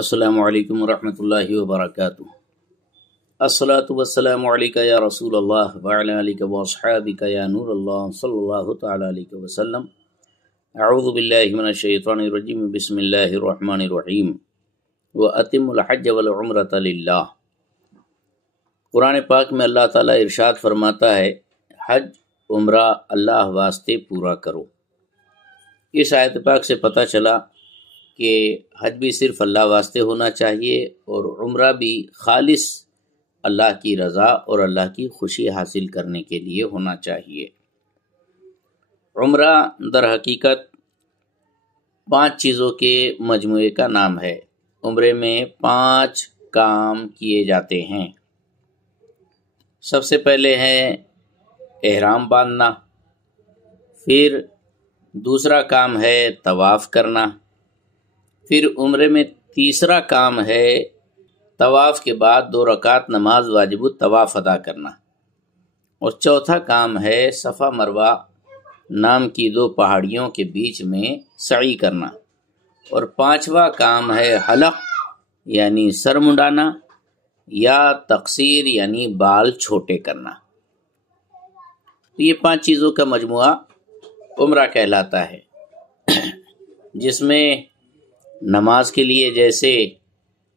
السلام علیکم ورحمۃ اللہ وبرکاتہ۔ الصلاۃ والسلام علیک یا رسول اللہ وعلی آلک واصحابک یا نور اللہ صلی اللہ تعالی علیہ وسلم۔ اعوذ باللہ من الشیطان الرجیم، بسم اللہ الرحمن الرحیم۔ وَأَتِمُّ الْحَجَّ وَالْعُمْرَةَ لِلَّهِ۔ قرآن پاک میں اللہ تعالیٰ ارشاد فرماتا ہے، حج عمرہ اللہ واسطے پورا کرو۔ اس آیت پاک سے پتہ چلا کہ حج بھی صرف اللہ واسطے ہونا چاہیے اور عمرہ بھی خالص اللہ کی رضا اور اللہ کی خوشی حاصل کرنے کے لیے ہونا چاہیے۔ عمرہ در حقیقت 5 چیزوں کے مجموعے کا نام ہے۔ عمرے میں 5 کام کیے جاتے ہیں۔ سب سے پہلے ہے احرام باندھنا، پھر دوسرا کام ہے طواف کرنا، پھر عمرے میں تیسرا کام ہے طواف کے بعد 2 رکعت نماز واجب الطواف ادا کرنا، اور چوتھا کام ہے صفا مروہ نام کی 2 پہاڑیوں کے بیچ میں سعی کرنا، اور 5واں کام ہے حلق یعنی سر منڈانا یا تقصیر یعنی بال چھوٹے کرنا۔ یہ 5 چیزوں کا مجموعہ عمرہ کہلاتا ہے، جس میں نماز کے لیے جیسے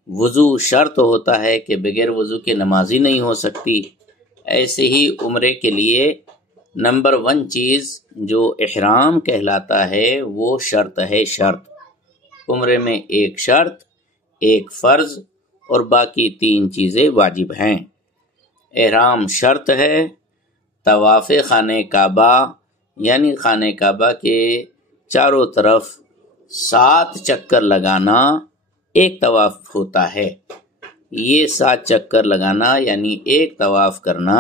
وضو شرط ہوتا ہے کہ بغیر وضو کے نماز ہی نہیں ہو سکتی، ایسے ہی عمرے کے لیے نمبر 1 چیز جو احرام کہلاتا ہے وہ شرط ہے۔ شرط عمرے میں 1 شرط، 1 فرض اور باقی 3 چیزیں واجب ہیں۔ احرام شرط ہے، طواف خانہ کعبہ یعنی خانہ کعبہ کے چاروں طرف 7 چکر لگانا ایک طواف ہوتا ہے۔ یہ 7 چکر لگانا یعنی ایک طواف کرنا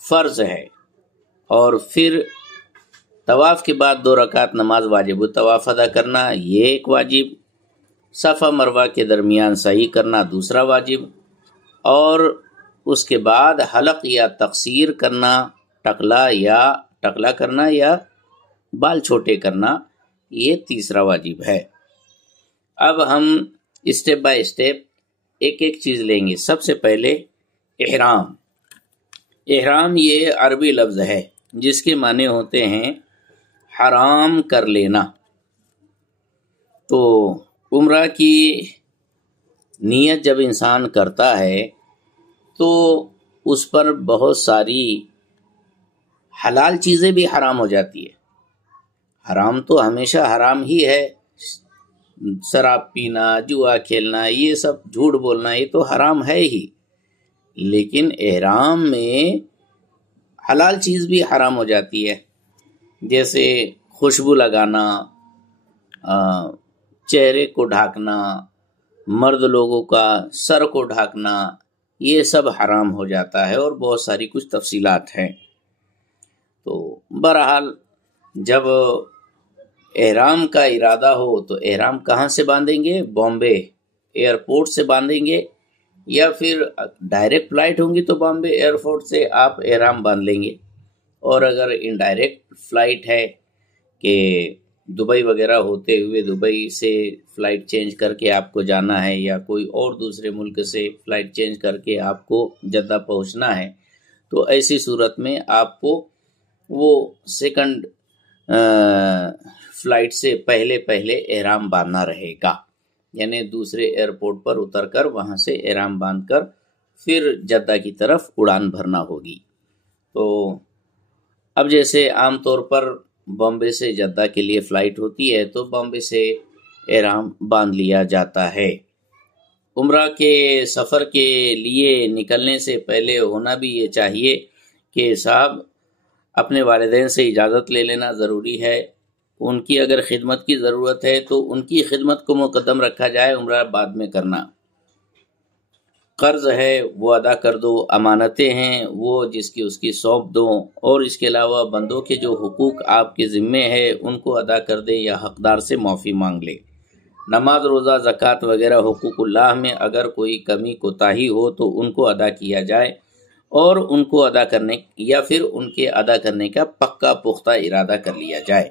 فرض ہے، اور پھر طواف کے بعد 2 رکعت نماز واجب الطواف ادا کرنا یہ ایک واجب، صفا مروہ کے درمیان سعی کرنا دوسرا واجب، اور اس کے بعد حلق یا تقصیر کرنا، ٹکلا کرنا یا بال چھوٹے کرنا یہ تیسرا واجب ہے۔ اب ہم اسٹیپ بائی اسٹیپ ایک چیز لیں گے۔ سب سے پہلے احرام۔ احرام یہ عربی لفظ ہے جس کے معنی ہوتے ہیں حرام کر لینا۔ تو عمرہ کی نیت جب انسان کرتا ہے تو اس پر بہت ساری حلال چیزیں بھی حرام ہو جاتی ہے۔ حرام تو ہمیشہ حرام ہی ہے، شراب پینا، جوا کھیلنا، یہ سب جھوٹ بولنا یہ تو حرام ہے ہی، لیکن احرام میں حلال چیز بھی حرام ہو جاتی ہے، جیسے خوشبو لگانا، چہرے کو ڈھانکنا، مرد لوگوں کا سر کو ڈھانکنا، یہ سب حرام ہو جاتا ہے، اور بہت ساری کچھ تفصیلات ہیں۔ تو بہرحال جب احرام کا ارادہ ہو تو احرام کہاں سے باندھیں گے؟ بامبے ایئرپورٹ سے باندھیں گے، یا پھر ڈائریکٹ فلائٹ ہوں گی تو بامبے ایئرپورٹ سے آپ احرام باندھ لیں گے، اور اگر انڈائریکٹ فلائٹ ہے کہ دبئی وغیرہ ہوتے ہوئے دبئی سے فلائٹ چینج کر کے آپ کو جانا ہے، یا کوئی اور دوسرے ملک سے فلائٹ چینج کر کے آپ کو جدہ پہنچنا ہے، تو ایسی صورت میں آپ کو وہ سیکنڈ فلائٹ سے پہلے احرام باندھنا رہے گا، یعنی دوسرے ایئرپورٹ پر اتر کر وہاں سے احرام باندھ کر پھر جدہ کی طرف اڑان بھرنا ہوگی۔ تو اب جیسے عام طور پر بامبے سے جدہ کے لیے فلائٹ ہوتی ہے تو بامبے سے احرام باندھ لیا جاتا ہے۔ عمرہ کے سفر کے لیے نکلنے سے پہلے ہونا بھی یہ چاہیے کہ صاحب اپنے والدین سے اجازت لے لینا ضروری ہے۔ ان کی اگر خدمت کی ضرورت ہے تو ان کی خدمت کو مقدم رکھا جائے، عمرہ بعد میں کرنا۔ قرض ہے وہ ادا کر دو، امانتیں ہیں وہ جس کی اس کی سونپ دو، اور اس کے علاوہ بندوں کے جو حقوق آپ کے ذمے ہے ان کو ادا کر دے یا حقدار سے معافی مانگ لے۔ نماز، روزہ، زکوٰۃ وغیرہ حقوق اللہ میں اگر کوئی کمی کوتاہی ہو تو ان کو ادا کیا جائے، اور ان کو ادا کرنے یا پھر ان کے ادا کرنے کا پختہ ارادہ کر لیا جائے۔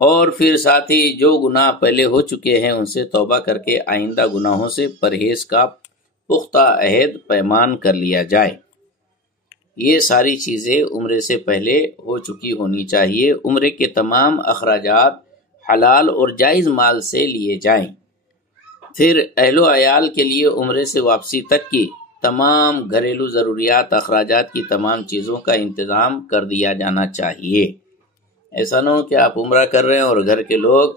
اور پھر ساتھ ہی جو گناہ پہلے ہو چکے ہیں ان سے توبہ کر کے آئندہ گناہوں سے پرہیز کا پختہ عہد پیمان کر لیا جائے۔ یہ ساری چیزیں عمرے سے پہلے ہو چکی ہونی چاہیے۔ عمرے کے تمام اخراجات حلال اور جائز مال سے لیے جائیں۔ پھر اہل و عیال کے لیے عمرے سے واپسی تک کی تمام گھریلو ضروریات اخراجات کی تمام چیزوں کا انتظام کر دیا جانا چاہیے۔ ایسا نہ ہو کہ آپ عمرہ کر رہے ہیں اور گھر کے لوگ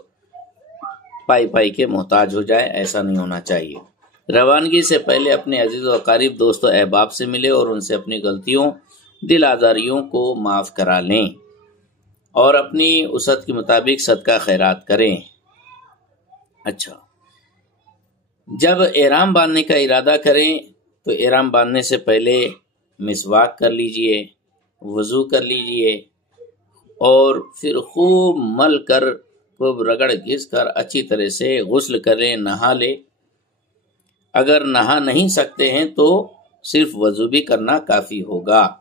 پائی پائی کے محتاج ہو جائیں، ایسا نہیں ہونا چاہیے۔ روانگی سے پہلے اپنے عزیز و قریب دوست و احباب سے ملے اور ان سے اپنی غلطیوں دل آزاریوں کو معاف کرا لیں اور اپنی وسعت کے مطابق صدقہ خیرات کریں۔ اچھا، جب احرام باندھنے کا ارادہ کریں تو احرام باندھنے سے پہلے مسواک کر لیجئے، وضو کر لیجئے اور پھر خوب مل کر خوب رگڑ گھس کر اچھی طرح سے غسل کریں، نہا لے۔ اگر نہا نہیں سکتے ہیں تو صرف وضو بھی کرنا کافی ہوگا۔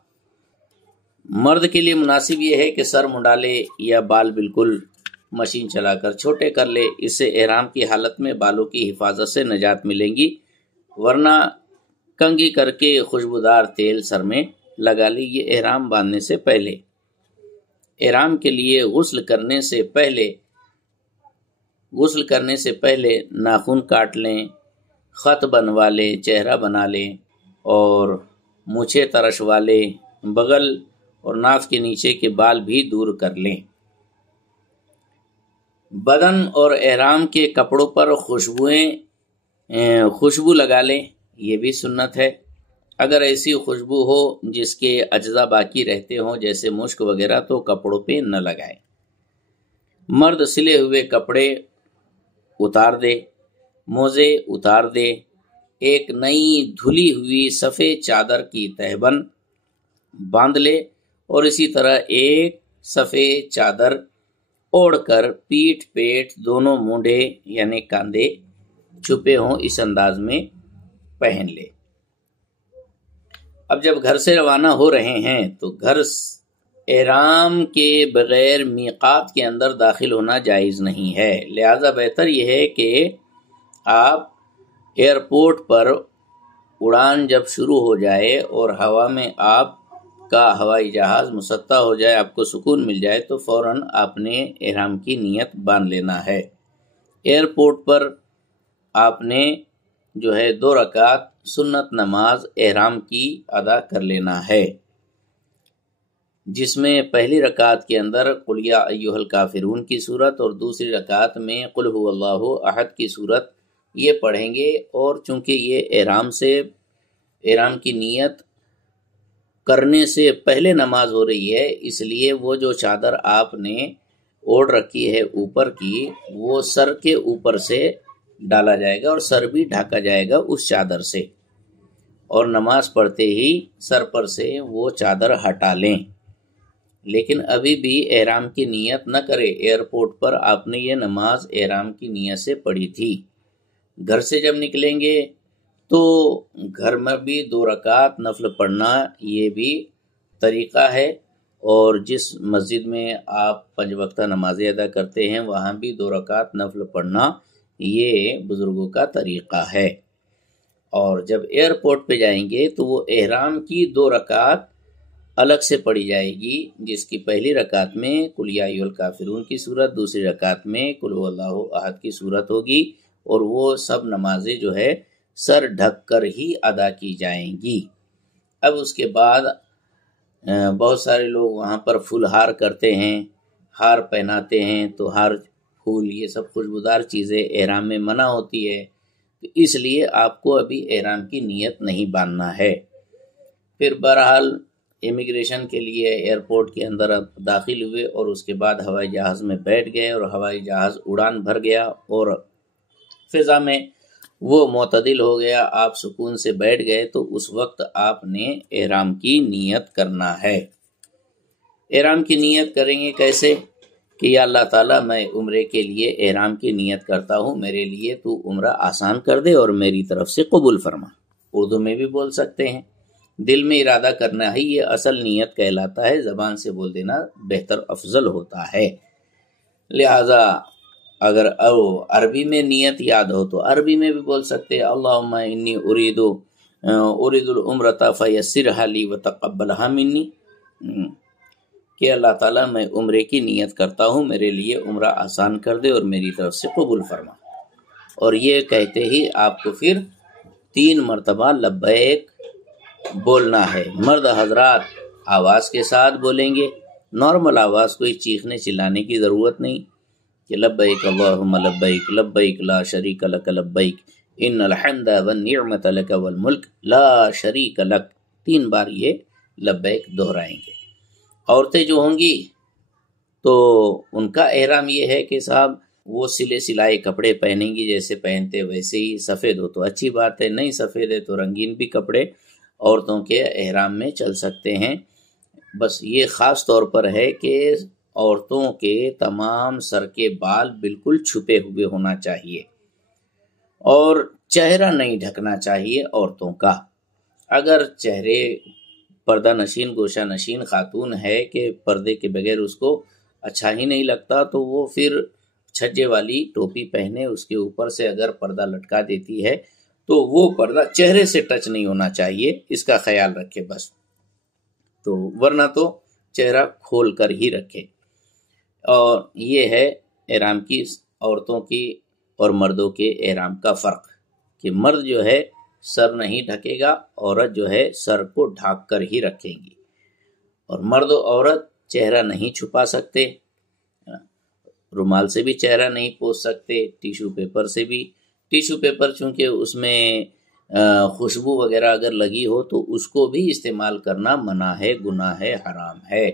مرد کے لیے مناسب یہ ہے کہ سر منڈالے یا بال بالکل مشین چلا کر چھوٹے کر لے، اس سے احرام کی حالت میں بالوں کی حفاظت سے نجات ملیں گی، ورنہ کنگھی کر کے خوشبودار تیل سر میں لگا لی۔ یہ احرام باندھنے سے پہلے۔ احرام کے لیے غسل کرنے سے پہلے ناخن کاٹ لیں، خط بنوا لیں، چہرہ بنا لیں اور مونچھیں ترشوا لیں، بغل اور ناف کے نیچے کے بال بھی دور کر لیں۔ بدن اور احرام کے کپڑوں پر خوشبو لگا لیں، یہ بھی سنت ہے۔ اگر ایسی خوشبو ہو جس کے اجزاء باقی رہتے ہوں جیسے مشک وغیرہ تو کپڑوں پہ نہ لگائیں۔ مرد سلے ہوئے کپڑے اتار دے، موزے اتار دے، ایک نئی دھلی ہوئی سفید چادر کی تہبند باندھ لے اور اسی طرح ایک سفید چادر اوڑھ کر پیٹ دونوں مونڈے یعنی کاندھے چھپے ہوں، اس انداز میں پہن لے۔ اب جب گھر سے روانہ ہو رہے ہیں تو گھر احرام کے بغیر میقات کے اندر داخل ہونا جائز نہیں ہے، لہذا بہتر یہ ہے کہ آپ ایئرپورٹ پر اڑان جب شروع ہو جائے اور ہوا میں آپ کا ہوائی جہاز مسطح ہو جائے، آپ کو سکون مل جائے تو فوراً آپ نے احرام کی نیت باندھ لینا ہے۔ ایئرپورٹ پر آپ نے 2 رکعت سنت نماز احرام کی ادا کر لینا ہے، جس میں پہلی رکعت کے اندر قل یا ایھا الکافرون کی صورت اور دوسری رکعت میں قل ھو اللہ احد کی صورت یہ پڑھیں گے۔ اور چونکہ یہ احرام کی نیت کرنے سے پہلے نماز ہو رہی ہے، اس لیے وہ جو چادر آپ نے اوڑھ رکھی ہے اوپر کی، وہ سر کے اوپر سے ڈالا جائے گا اور سر بھی ڈھاکا جائے گا اس چادر سے، اور نماز پڑھتے ہی سر پر سے وہ چادر ہٹا لیں۔ لیکن ابھی بھی احرام کی نیت نہ کرے، ایئرپورٹ پر آپ نے یہ نماز احرام کی نیت سے پڑھی تھی۔ گھر سے جب نکلیں گے تو گھر میں بھی 2 رکعت نفل پڑھنا یہ بھی طریقہ ہے، اور جس مسجد میں آپ 5 وقتہ نمازیں ادا کرتے ہیں وہاں بھی 2 رکعت نفل پڑھنا یہ بزرگوں کا طریقہ ہے۔ اور جب ایئرپورٹ پہ جائیں گے تو وہ احرام کی 2 رکعت الگ سے پڑھی جائے گی، جس کی پہلی رکعت میں قل یا ایھا الکافرون کی صورت، دوسری رکعت میں قل ھو اللہ احد کی صورت ہوگی، اور وہ سب نمازیں سر ڈھک کر ہی ادا کی جائیں گی۔ اب اس کے بعد بہت سارے لوگ وہاں پر پھول ہار کرتے ہیں، ہار پہناتے ہیں، تو ہار پھول یہ سب خوشبودار چیزیں احرام میں منع ہوتی ہے، تو اس لیے آپ کو ابھی احرام کی نیت نہیں باندھنا ہے۔ پھر بہرحال امیگریشن کے لیے ایئرپورٹ کے اندر داخل ہوئے اور اس کے بعد ہوائی جہاز میں بیٹھ گئے اور ہوائی جہاز اڑان بھر گیا اور فضا میں وہ معتدل ہو گیا، آپ سکون سے بیٹھ گئے، تو اس وقت آپ نے احرام کی نیت کرنا ہے۔ احرام کی نیت کریں گے کیسے؟ کہ یا اللہ تعالیٰ میں عمرے کے لیے احرام کی نیت کرتا ہوں، میرے لیے تو عمرہ آسان کر دے اور میری طرف سے قبول فرما۔ اردو میں بھی بول سکتے ہیں۔ دل میں ارادہ کرنا ہی یہ اصل نیت کہلاتا ہے، زبان سے بول دینا بہتر افضل ہوتا ہے۔ لہذا اگر عربی میں نیت یاد ہو تو عربی میں بھی بول سکتے اللہم انی ارید العمرۃ فیسرھا لی وتقبلھا منی، کہ اللہ تعالیٰ میں عمرے کی نیت کرتا ہوں، میرے لیے عمرہ آسان کر دے اور میری طرف سے قبول فرما۔ اور یہ کہتے ہی آپ کو پھر 3 مرتبہ لبیک بولنا ہے۔ مرد حضرات آواز کے ساتھ بولیں گے، نارمل آواز، کوئی چیخنے چلانے کی ضرورت نہیں کہ لبیک اللہم لبیک لبیک لا شریک لک لبیک ان الحمد والنعمت لک والملک لا شریک لک، 3 بار یہ لبیک دہرائیں گے۔ عورتیں جو ہوں گی تو ان کا احرام یہ ہے کہ صاحب وہ سلے سلائے کپڑے پہنیں گی، جیسے پہنتے ویسے ہی، سفید ہو تو اچھی بات ہے، نہیں سفید ہے تو رنگین بھی کپڑے عورتوں کے احرام میں چل سکتے ہیں۔ بس یہ خاص طور پر ہے کہ عورتوں کے تمام سر کے بال بالکل چھپے ہوئے ہونا چاہیے اور چہرہ نہیں ڈھکنا چاہیے عورتوں کا۔ اگر چہرے پردہ نشین گوشہ نشین خاتون ہے کہ پردے کے بغیر اس کو اچھا ہی نہیں لگتا تو وہ پھر چھجے والی ٹوپی پہنے، اس کے اوپر سے اگر پردہ لٹکا دیتی ہے تو وہ پردہ چہرے سے ٹچ نہیں ہونا چاہیے، اس کا خیال رکھے بس، تو ورنہ تو چہرہ کھول کر ہی رکھے۔ اور یہ ہے احرام کی عورتوں کی اور مردوں کے احرام کا فرق، کہ مرد جو ہے سر نہیں ڈھکے گا، عورت جو ہے سر کو ڈھانک کر ہی رکھیں گی۔ اور مرد و عورت چہرہ نہیں چھپا سکتے، رومال سے بھی چہرہ نہیں پوچھ سکتے، ٹیشو پیپر سے بھی۔ ٹیشو پیپر چونکہ اس میں خوشبو وغیرہ اگر لگی ہو تو اس کو بھی استعمال کرنا منع ہے، گناہ ہے، حرام ہے۔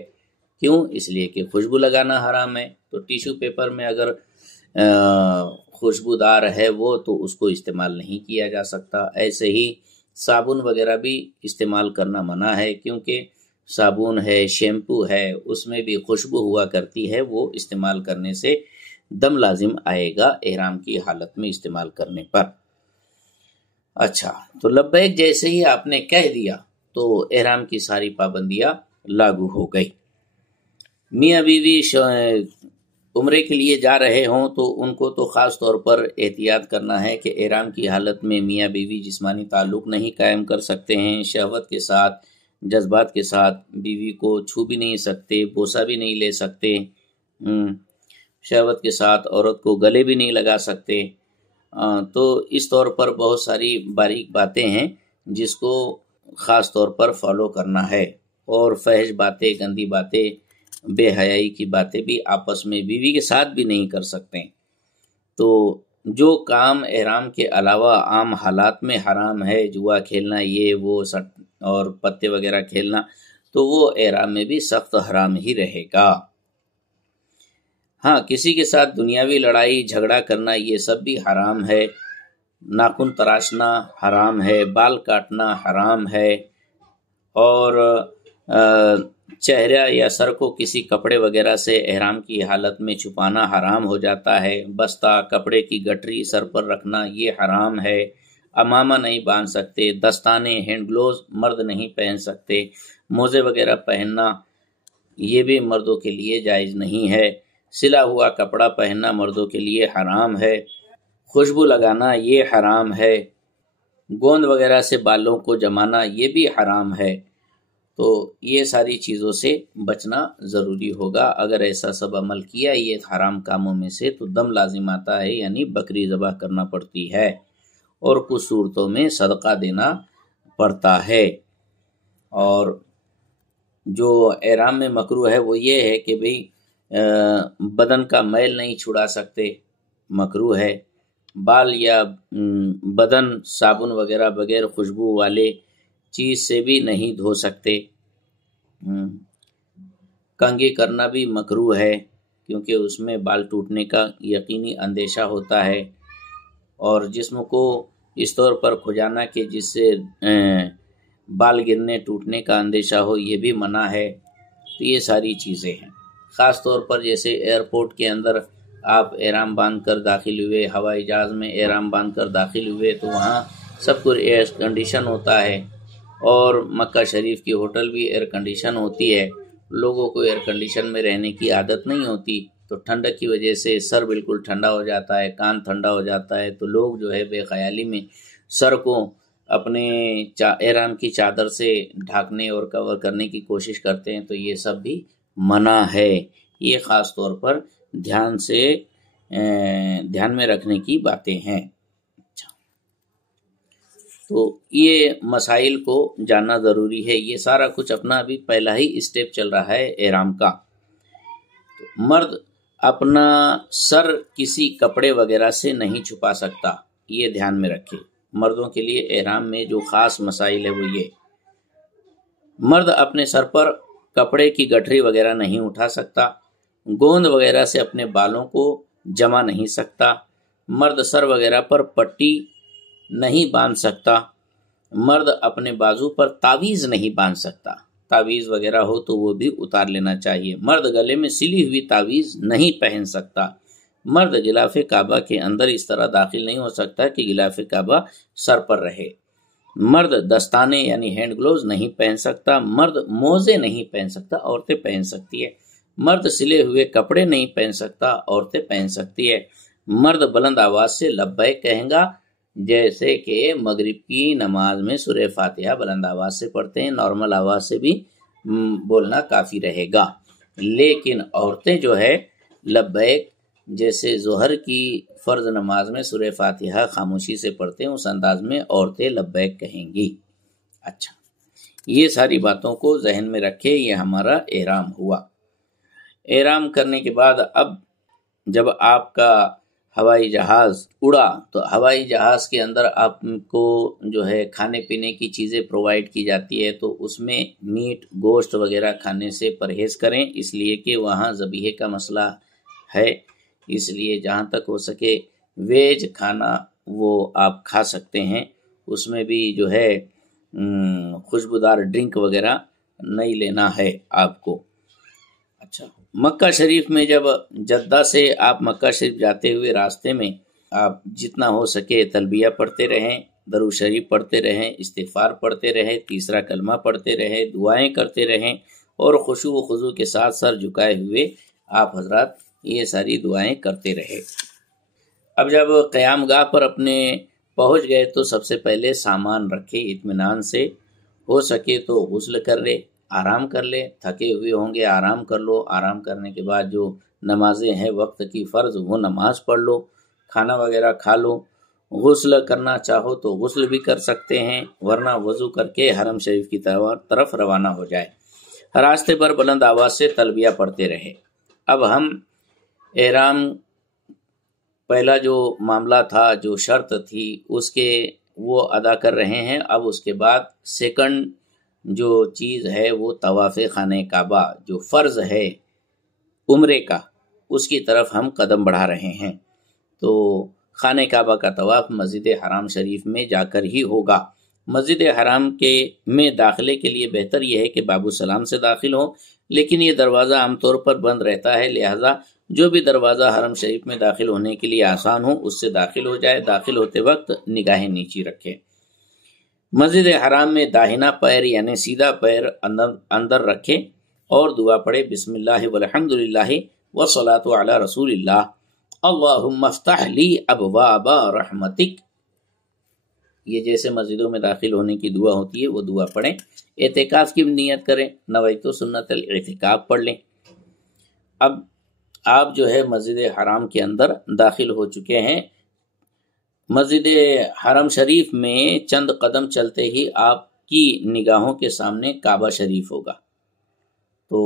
کیوں؟ اس لیے کہ خوشبو لگانا حرام ہے، تو ٹیشو پیپر میں اگر خوشبودار ہے وہ تو اس کو استعمال نہیں کیا جا سکتا۔ ایسے ہی صابن وغیرہ بھی استعمال کرنا منع ہے، کیونکہ صابن ہے، شیمپو ہے، اس میں بھی خوشبو ہوا کرتی ہے، وہ استعمال کرنے سے دم لازم آئے گا احرام کی حالت میں استعمال کرنے پر۔ اچھا، تو لبیک جیسے ہی آپ نے کہہ دیا تو احرام کی ساری پابندیاں لاگو ہو گئی۔ میاں بیوی عمرے کے لیے جا رہے ہوں تو ان کو تو خاص طور پر احتیاط کرنا ہے کہ احرام کی حالت میں میاں بیوی جسمانی تعلق نہیں قائم کر سکتے ہیں، شہوت کے ساتھ، جذبات کے ساتھ بیوی کو چھو بھی نہیں سکتے، بوسہ بھی نہیں لے سکتے، شہوت کے ساتھ عورت کو گلے بھی نہیں لگا سکتے۔ تو اس طور پر بہت ساری باریک باتیں ہیں جس کو خاص طور پر فالو کرنا ہے، اور فحش باتیں، گندی باتیں، بے حیائی کی باتیں بھی آپس میں بیوی کے ساتھ بھی نہیں کر سکتے۔ تو جو کام احرام کے علاوہ عام حالات میں حرام ہے، جوا کھیلنا، یہ وہ اور پتے وغیرہ کھیلنا، تو وہ احرام میں بھی سخت حرام ہی رہے گا۔ ہاں، کسی کے ساتھ دنیاوی لڑائی جھگڑا کرنا یہ سب بھی حرام ہے، ناخن تراشنا حرام ہے، بال کاٹنا حرام ہے، اور چہرہ یا سر کو کسی کپڑے وغیرہ سے احرام کی حالت میں چھپانا حرام ہو جاتا ہے، بستہ، کپڑے کی گٹری سر پر رکھنا یہ حرام ہے، امامہ نہیں باندھ سکتے، دستانے، ہینڈ گلوز مرد نہیں پہن سکتے، موزے وغیرہ پہننا یہ بھی مردوں کے لیے جائز نہیں ہے، سلا ہوا کپڑا پہننا مردوں کے لیے حرام ہے، خوشبو لگانا یہ حرام ہے، گوند وغیرہ سے بالوں کو جمانا یہ بھی حرام ہے۔ تو یہ ساری چیزوں سے بچنا ضروری ہوگا۔ اگر ایسا سب عمل کیا یہ حرام کاموں میں سے تو دم لازم آتا ہے، یعنی بکری ذبح کرنا پڑتی ہے، اور کچھ صورتوں میں صدقہ دینا پڑتا ہے۔ اور جو احرام میں مکروہ ہے وہ یہ ہے کہ بھئی بدن کا میل نہیں چھڑا سکتے، مکروہ ہے، بال یا بدن صابن وغیرہ بغیر خوشبو والے چیز سے بھی نہیں دھو سکتے، کنگھی کرنا بھی مکروہ ہے کیونکہ اس میں بال ٹوٹنے کا یقینی اندیشہ ہوتا ہے، اور جسم کو اس طور پر کھجانا کہ جس سے بال گرنے ٹوٹنے کا اندیشہ ہو یہ بھی منع ہے۔ تو یہ ساری چیزیں ہیں، خاص طور پر جیسے ایئرپورٹ کے اندر آپ احرام باندھ کر داخل ہوئے، ہوائی جہاز میں احرام باندھ کر داخل ہوئے تو وہاں سب کچھ ایئر کنڈیشن ہوتا ہے، اور مکہ شریف کی ہوٹل بھی ایئر کنڈیشن ہوتی ہے، لوگوں کو ایئر کنڈیشن میں رہنے کی عادت نہیں ہوتی، تو ٹھنڈک کی وجہ سے سر بالکل ٹھنڈا ہو جاتا ہے، کان ٹھنڈا ہو جاتا ہے، تو لوگ جو ہے بے خیالی میں سر کو اپنے احرام کی چادر سے ڈھانکنے اور کور کرنے کی کوشش کرتے ہیں، تو یہ سب بھی منع ہے۔ یہ خاص طور پر دھیان میں رکھنے کی باتیں ہیں۔ تو یہ مسائل کو جاننا ضروری ہے۔ یہ سارا کچھ اپنا ابھی پہلا ہی اسٹیپ چل رہا ہے احرام کا۔ تو مرد اپنا سر کسی کپڑے وغیرہ سے نہیں چھپا سکتا، یہ دھیان میں رکھے۔ مردوں کے لیے احرام میں جو خاص مسائل ہے وہ یہ: مرد اپنے سر پر کپڑے کی گٹھری وغیرہ نہیں اٹھا سکتا، گوند وغیرہ سے اپنے بالوں کو جما نہیں سکتا، مرد سر وغیرہ پر پٹی نہیں باندھ سکتا، مرد اپنے بازو پر تعویذ نہیں باندھ سکتا، تعویذ وغیرہ ہو تو وہ بھی اتار لینا چاہیے، مرد گلے میں سلی ہوئی تعویذ نہیں پہن سکتا، مرد غلاف کعبہ کے اندر اس طرح داخل نہیں ہو سکتا کہ غلاف کعبہ سر پر رہے، مرد دستانے یعنی ہینڈ گلوز نہیں پہن سکتا، مرد موزے نہیں پہن سکتا، عورتیں پہن سکتی ہے، مرد سلے ہوئے کپڑے نہیں پہن سکتا، عورتیں پہن سکتی ہے، مرد بلند آواز سے لبیک کہیں گا، جیسے کہ مغرب کی نماز میں سورہ فاتحہ بلند آواز سے پڑھتے ہیں، نارمل آواز سے بھی بولنا کافی رہے گا، لیکن عورتیں جو ہے لبیک جیسے ظہر کی فرض نماز میں سورہ فاتحہ خاموشی سے پڑھتے ہیں، اس انداز میں عورتیں لبیک کہیں گی۔ اچھا، یہ ساری باتوں کو ذہن میں رکھے، یہ ہمارا احرام ہوا۔ احرام کرنے کے بعد اب جب آپ کا ہوائی جہاز اڑا تو ہوائی جہاز کے اندر آپ کو جو ہے کھانے پینے کی چیزیں پرووائڈ کی جاتی ہے، تو اس میں میٹ گوشت وغیرہ کھانے سے پرہیز کریں، اس لیے کہ وہاں ذبیحے کا مسئلہ ہے، اس لیے جہاں تک ہو سکے ویج کھانا وہ آپ کھا سکتے ہیں، اس میں بھی جو ہے خوشبودار ڈرنک وغیرہ نہیں لینا ہے آپ کو۔ اچھا، مکہ شریف میں جب جدہ سے آپ مکہ شریف جاتے ہوئے راستے میں آپ جتنا ہو سکے تلبیہ پڑھتے رہیں، درود شریف پڑھتے رہیں، استغفار پڑھتے رہیں، تیسرا کلمہ پڑھتے رہیں، دعائیں کرتے رہیں، اور خشوع و خضوع کے ساتھ سر جھکائے ہوئے آپ حضرات یہ ساری دعائیں کرتے رہے۔ اب جب قیام گاہ پر اپنے پہنچ گئے تو سب سے پہلے سامان رکھے، اطمینان سے، ہو سکے تو غسل کر لے، آرام کر لے، تھکے ہوئے ہوں گے آرام کر لو، آرام کرنے کے بعد جو نمازیں ہیں وقت کی فرض وہ نماز پڑھ لو، کھانا وغیرہ کھا لو، غسل کرنا چاہو تو غسل بھی کر سکتے ہیں، ورنہ وضو کر کے حرم شریف کی طرف روانہ ہو جائے۔ راستے پر بلند آواز سے تلبیہ پڑھتے رہے۔ اب ہم احرام پہلا جو معاملہ تھا، جو شرط تھی، اس کے وہ ادا کر رہے ہیں۔ اب اس کے بعد سیکنڈ جو چیز ہے وہ طواف خانہ کعبہ جو فرض ہے عمرے کا، اس کی طرف ہم قدم بڑھا رہے ہیں۔ تو خانہ کعبہ کا طواف مسجد حرام شریف میں جا کر ہی ہوگا۔ مسجد حرام کے میں داخلے کے لیے بہتر یہ ہے کہ باب السلام سے داخل ہو، لیکن یہ دروازہ عام طور پر بند رہتا ہے، لہذا جو بھی دروازہ حرم شریف میں داخل ہونے کے لیے آسان ہو اس سے داخل ہو جائے۔ داخل ہوتے وقت نگاہیں نیچی رکھے۔ مسجد حرام میں داہنا پیر یعنی سیدھا پیر اندر رکھے اور دعا پڑھے، بسم اللہ والحمد للہ والصلاۃ علی رسول اللہ، اللہم افتح لی ابواب رحمتک۔ یہ جیسے مسجدوں میں داخل ہونے کی دعا ہوتی ہے وہ دعا پڑھیں۔ اعتکاف کی نیت کریں، نویت سنت الاعتکاف پڑھ لیں۔ اب آپ جو ہے مسجد حرام کے اندر داخل ہو چکے ہیں۔ مسجد حرم شریف میں چند قدم چلتے ہی آپ کی نگاہوں کے سامنے کعبہ شریف ہوگا، تو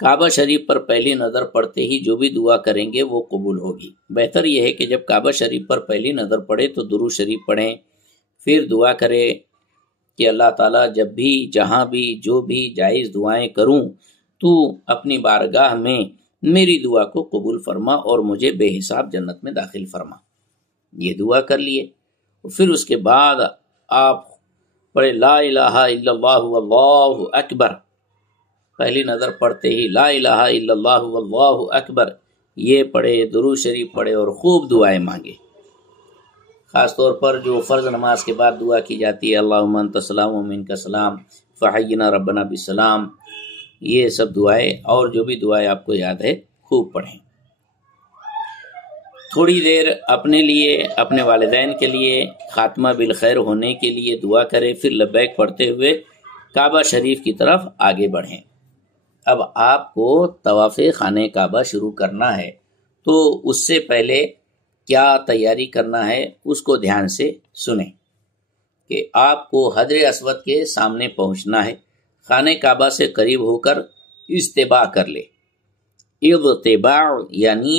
کعبہ شریف پر پہلی نظر پڑتے ہی جو بھی دعا کریں گے وہ قبول ہوگی۔ بہتر یہ ہے کہ جب کعبہ شریف پر پہلی نظر پڑے تو درود شریف پڑھیں، پھر دعا کرے کہ اللہ تعالیٰ جب بھی جہاں بھی جو بھی جائز دعائیں کروں تو اپنی بارگاہ میں میری دعا کو قبول فرما اور مجھے بے حساب جنت میں داخل فرما۔ یہ دعا کر لیے، پھر اس کے بعد آپ پڑھے لا الہ الا اللہ واللہ اکبر۔ پہلی نظر پڑھتے ہی لا الہ الا اللہ واللہ اکبر یہ پڑھے، درود شریف پڑھے اور خوب دعائیں مانگے۔ خاص طور پر جو فرض نماز کے بعد دعا کی جاتی ہے، اللہم انت السلام و منک السلام فحینا ربنا بالسلام، یہ سب دعائیں اور جو بھی دعائیں آپ کو یاد ہے خوب پڑھیں۔ تھوڑی دیر اپنے لیے، اپنے والدین کے لیے خاتمہ بالخیر ہونے کے لیے دعا کریں، پھر لبیک پڑھتے ہوئے کعبہ شریف کی طرف آگے بڑھیں۔ اب آپ کو طواف خانہ کعبہ شروع کرنا ہے، تو اس سے پہلے کیا تیاری کرنا ہے اس کو دھیان سے سنیں کہ آپ کو حجر اسود کے سامنے پہنچنا ہے۔ خانہ کعبہ سے قریب ہو کر استباء کر لے۔ اغتباع یعنی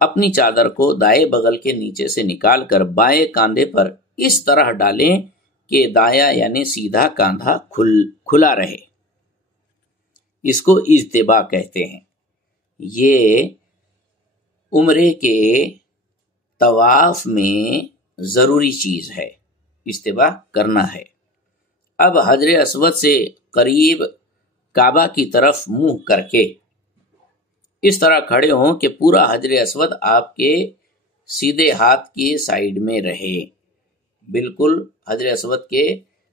اپنی چادر کو دائیں بغل کے نیچے سے نکال کر بائیں کاندھے پر اس طرح ڈالیں کہ دایاں یعنی سیدھا کاندھا کھلا رہے۔ اس کو اجتباء کہتے ہیں۔ یہ عمرے کے طواف میں ضروری چیز ہے، اجتباء کرنا ہے۔ اب حجر اسود سے قریب کعبہ کی طرف منہ کر کے اس طرح کھڑے ہوں کہ پورا حجر اسود آپ کے سیدھے ہاتھ کی سائیڈ میں رہے، بالکل حجر اسود کے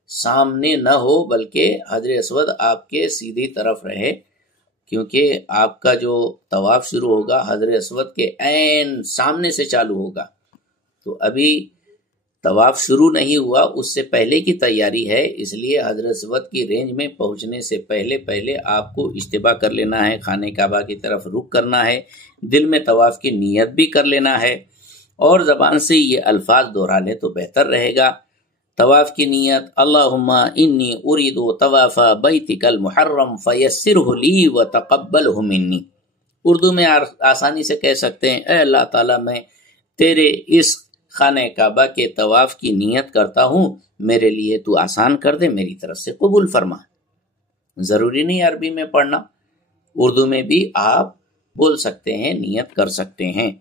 سامنے نہ ہو بلکہ حجر اسود آپ کے سیدھی طرف رہے، کیونکہ آپ کا جو طواف شروع ہوگا حجر اسود کے عین سامنے سے چالو ہوگا۔ تو ابھی طواف شروع نہیں ہوا، اس سے پہلے کی تیاری ہے، اس لیے حجر اسود کی رینج میں پہنچنے سے پہلے آپ کو اجتباء کر لینا ہے، خانہ کعبہ کی طرف رخ کرنا ہے، دل میں طواف کی نیت بھی کر لینا ہے، اور زبان سے یہ الفاظ دہرا لے تو بہتر رہے گا۔ طواف کی نیت: اللہم انی ارید طواف بیتک المحرم فیسرہ لی وتقبلہ منی۔ اردو میں آسانی سے کہہ سکتے ہیں، اے اللہ تعالیٰ میں تیرے اس خانہ کعبہ کے طواف کی نیت کرتا ہوں، میرے لیے تو آسان کر دے، میری طرف سے قبول فرما۔ ضروری نہیں عربی میں پڑھنا، اردو میں بھی آپ بول سکتے ہیں، نیت کر سکتے ہیں۔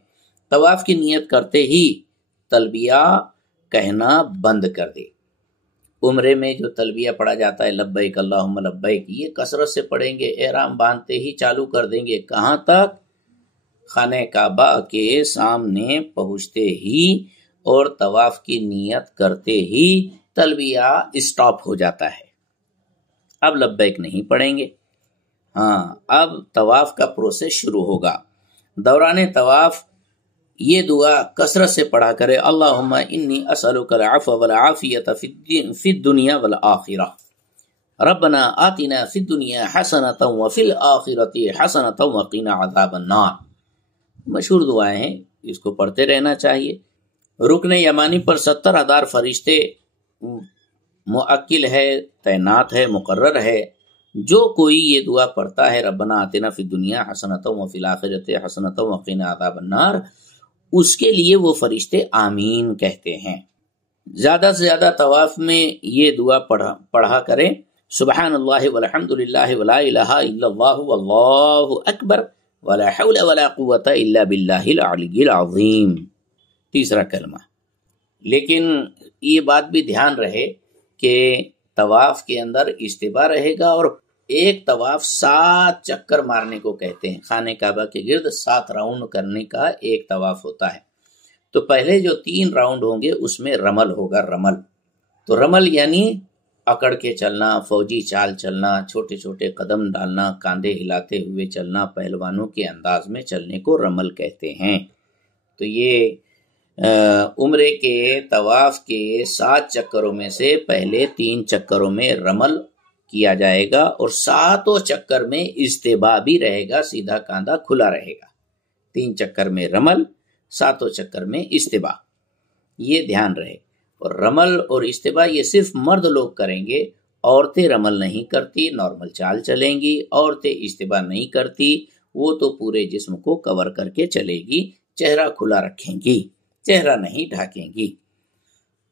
طواف کی نیت کرتے ہی تلبیہ کہنا بند کر دے۔ عمرے میں جو تلبیہ پڑھا جاتا ہے لبیک اللہم لبیک، یہ کثرت سے پڑھیں گے، احرام باندھتے ہی چالو کر دیں گے۔ کہاں تک؟ خانہ کعبہ کے سامنے پہنچتے ہی اور طواف کی نیت کرتے ہی تلبیہ اسٹاپ ہو جاتا ہے، اب لبیک نہیں پڑھیں گے۔ ہاں، اب طواف کا پروسیس شروع ہوگا۔ دوران طواف یہ دعا کثرت سے پڑھا کرے: اللہم انی اسألک العفو والعافیۃ فی الدنیا والآخرہ، ربنا آتنا فی الدنیا حسنۃ وفی الآخرۃ حسنۃ وقنا عذاب النار۔ مشہور دعائیں ہیں، اس کو پڑھتے رہنا چاہیے۔ رکن یمانی پر 70,000 فرشتے موکل ہے، تعینات ہے، مقرر ہے۔ جو کوئی یہ دعا پڑھتا ہے ربنا آتنا فی الدنیا حسنۃ وفی الآخرۃ حسنۃ وقنا عذاب النار، اس کے لیے وہ فرشتے آمین کہتے ہیں۔ زیادہ سے زیادہ طواف میں یہ دعا پڑھا کریں: سبحان اللہ والحمد للہ ولا الہ الا اللہ واللہ اکبر ولا حول ولا قوۃ الا باللہ العلی العظیم۔ تیسرا کلمہ۔ لیکن یہ بات بھی دھیان رہے کہ طواف کے اندر اجتباء رہے گا، اور ایک طواف 7 چکر مارنے کو کہتے ہیں۔ خانہ کعبہ کے گرد 7 راؤنڈ کرنے کا ایک طواف ہوتا ہے۔ تو پہلے جو 3 راؤنڈ ہوں گے اس میں رمل ہوگا، رمل۔ تو رمل یعنی اکڑ کے چلنا، فوجی چال چلنا، چھوٹے چھوٹے قدم ڈالنا، کاندھے ہلاتے ہوئے چلنا، پہلوانوں کے انداز میں چلنے کو رمل کہتے ہیں۔ تو یہ عمرے کے طواف کے 7 چکروں میں سے پہلے 3 چکروں میں رمل کیا جائے گا، اور 7 چکر میں اجتباء بھی رہے گا، سیدھا کاندھا کھلا رہے گا۔ 3 چکر میں رمل، 7 چکر میں اجتباء، یہ دھیان رہے۔ اور رمل اور اجتباء یہ صرف مرد لوگ کریں گے، عورتیں رمل نہیں کرتی، نارمل چال چلیں گی۔ عورتیں اجتباء نہیں کرتی، وہ تو پورے جسم کو کور کر کے چلے گی، چہرہ کھلا رکھیں گی، چہرہ نہیں ڈھانکیں گی۔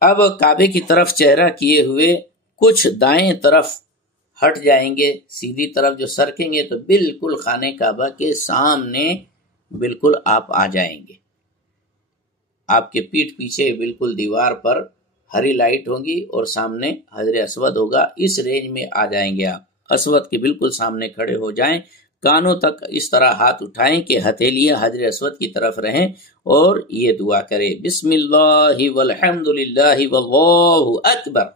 اب کعبے کی طرف چہرہ کیے ہوئے کچھ دائیں طرف ہٹ جائیں گے، سیدھی طرف جو سرکیں گے تو بالکل خانہ کعبہ کے سامنے بالکل آپ آ جائیں گے۔ آپ کے پیٹھ پیچھے بالکل دیوار پر ہری لائٹ ہوگی اور سامنے حجر اسود ہوگا، اس رینج میں آ جائیں گے آپ۔ اسود کے بالکل سامنے کھڑے ہو جائیں، کانوں تک اس طرح ہاتھ اٹھائیں کہ ہتھیلیاں حجر اسود کی طرف رہیں، اور یہ دعا کرے: بسم اللہ والحمد للہ واللہ اکبر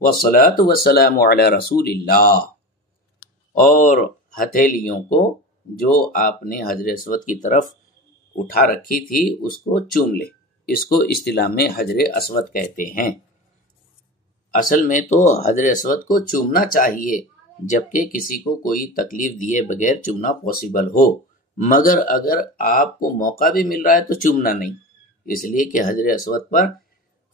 والصلاۃ والسلام علی رسول اللہ۔ اور ہتھیلیوں کو جو آپ نے حجر اسود کی طرف اٹھا رکھی تھی اس کو چوم لے. اس کو اصطلاح میں حجر اسود کہتے ہیں. اصل میں تو حجر اسود کو چومنا چاہیے جبکہ کسی کو کوئی تکلیف دیے بغیر چومنا پاسبل ہو، مگر اگر آپ کو موقع بھی مل رہا ہے تو چومنا نہیں، اس لیے کہ حجر اسود پر